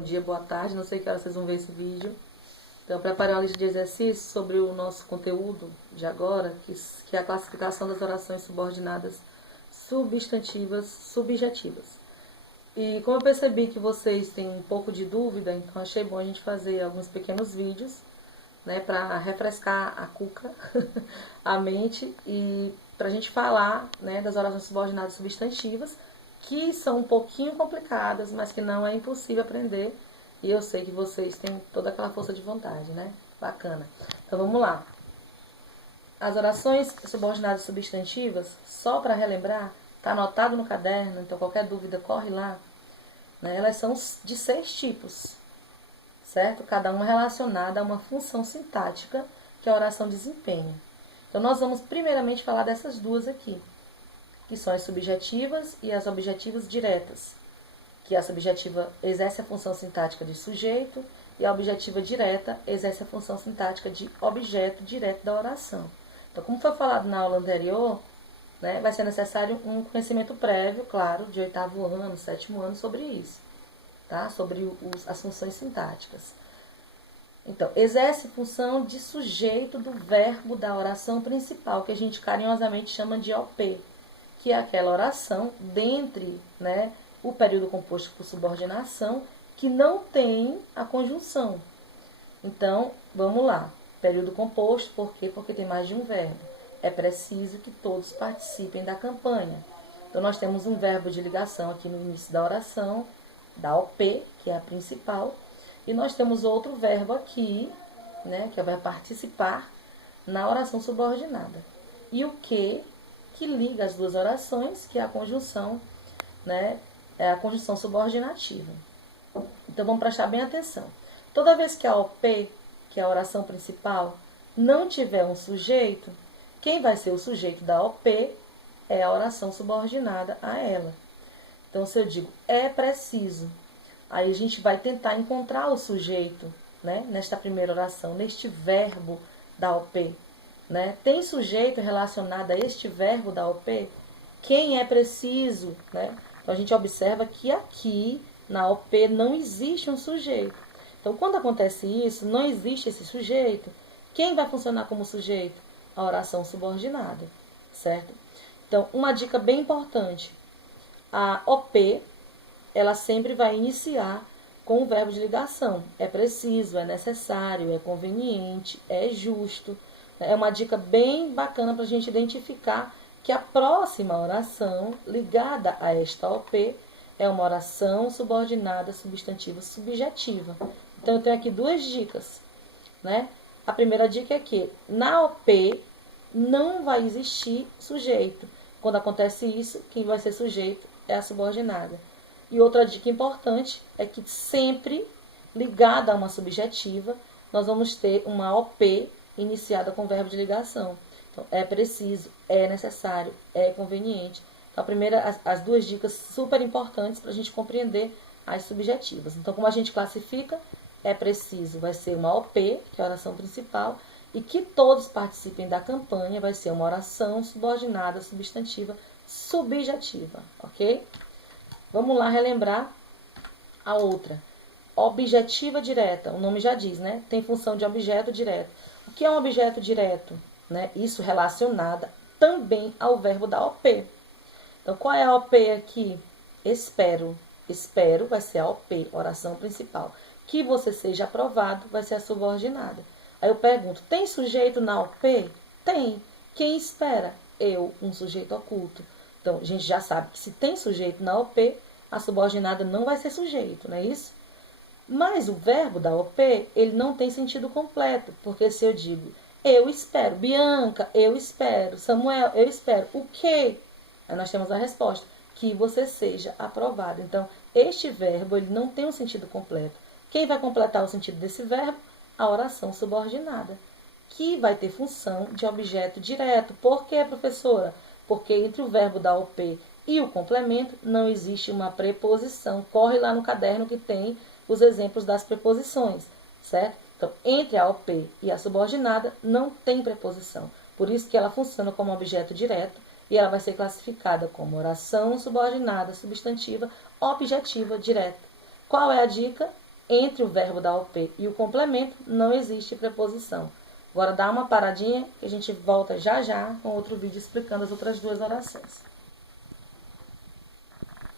Bom dia, boa tarde, não sei que hora vocês vão ver esse vídeo. Então, eu preparei uma lista de exercícios sobre o nosso conteúdo de agora, que é a classificação das orações subordinadas substantivas subjetivas. E como eu percebi que vocês têm um pouco de dúvida, então achei bom a gente fazer alguns pequenos vídeos, né, para refrescar a cuca, a mente, e para a gente falar, né, das orações subordinadas substantivas, que são um pouquinho complicadas, mas que não é impossível aprender. E eu sei que vocês têm toda aquela força de vontade, né? Bacana. Então vamos lá. As orações subordinadas substantivas, só para relembrar, está anotado no caderno, então qualquer dúvida corre lá. Né? Elas são de 6 tipos, certo? Cada uma relacionada a uma função sintática que a oração desempenha. Então nós vamos primeiramente falar dessas duas aqui, que são as subjetivas e as objetivas diretas. Que a subjetiva exerce a função sintática de sujeito e a objetiva direta exerce a função sintática de objeto direto da oração. Então, como foi falado na aula anterior, né, vai ser necessário um conhecimento prévio, claro, de 8º ano, 7º ano sobre isso, tá? Sobre as funções sintáticas. Então, exerce função de sujeito do verbo da oração principal, que a gente carinhosamente chama de OP, que é aquela oração dentre, né, o período composto por subordinação que não tem a conjunção. Então, vamos lá. Período composto, por quê? Porque tem mais de um verbo. É preciso que todos participem da campanha. Então, nós temos um verbo de ligação aqui no início da oração, da OP, que é a principal, e nós temos outro verbo aqui, né, que vai participar na oração subordinada. E o que liga as duas orações, que é a conjunção, né, é a conjunção subordinativa. Então, vamos prestar bem atenção. Toda vez que a OP, que é a oração principal, não tiver um sujeito, quem vai ser o sujeito da OP é a oração subordinada a ela. Então, se eu digo é preciso, aí a gente vai tentar encontrar o sujeito, né, nesta primeira oração, neste verbo da OP. Né? Tem sujeito relacionado a este verbo da OP? Quem é preciso, né? Então, a gente observa que aqui, na OP, não existe um sujeito. Então, quando acontece isso, não existe esse sujeito, quem vai funcionar como sujeito? A oração subordinada, certo? Então, uma dica bem importante. A OP, ela sempre vai iniciar com o verbo de ligação. É preciso, é necessário, é conveniente, é justo. É uma dica bem bacana para a gente identificar que a próxima oração ligada a esta OP é uma oração subordinada substantiva subjetiva. Então, eu tenho aqui 2 dicas, né? A primeira dica é que na OP não vai existir sujeito. Quando acontece isso, quem vai ser sujeito é a subordinada. E outra dica importante é que sempre ligada a uma subjetiva, nós vamos ter uma OP iniciada com o verbo de ligação. Então, é preciso, é necessário, é conveniente. Então, as 2 dicas super importantes para a gente compreender as subjetivas. Então, como a gente classifica, é preciso, vai ser uma OP, que é a oração principal, e que todos participem da campanha, vai ser uma oração subordinada, substantiva, subjetiva, ok? Vamos lá relembrar a outra. Objetiva direta, o nome já diz, né? Tem função de objeto direto. O que é um objeto direto? Né? Isso relacionada também ao verbo da OP. Então, qual é a OP aqui? Espero. Espero vai ser a OP, oração principal. Que você seja aprovado vai ser a subordinada. Aí eu pergunto, tem sujeito na OP? Tem. Quem espera? Eu, um sujeito oculto. Então, a gente já sabe que se tem sujeito na OP, a subordinada não vai ser sujeito, não é isso? Mas o verbo da OP, ele não tem sentido completo, porque se eu digo eu espero, Bianca, eu espero, Samuel, eu espero, o quê? Aí nós temos a resposta, que você seja aprovado. Então, este verbo, ele não tem um sentido completo. Quem vai completar o sentido desse verbo? A oração subordinada, que vai ter função de objeto direto. Por quê, professora? Porque entre o verbo da OP e o complemento não existe uma preposição. Corre lá no caderno que tem os exemplos das preposições, certo? Então, entre a OP e a subordinada não tem preposição. Por isso que ela funciona como objeto direto e ela vai ser classificada como oração subordinada substantiva objetiva direta. Qual é a dica? entre o verbo da OP e o complemento não existe preposição. Agora dá uma paradinha que a gente volta já já com outro vídeo explicando as outras duas orações.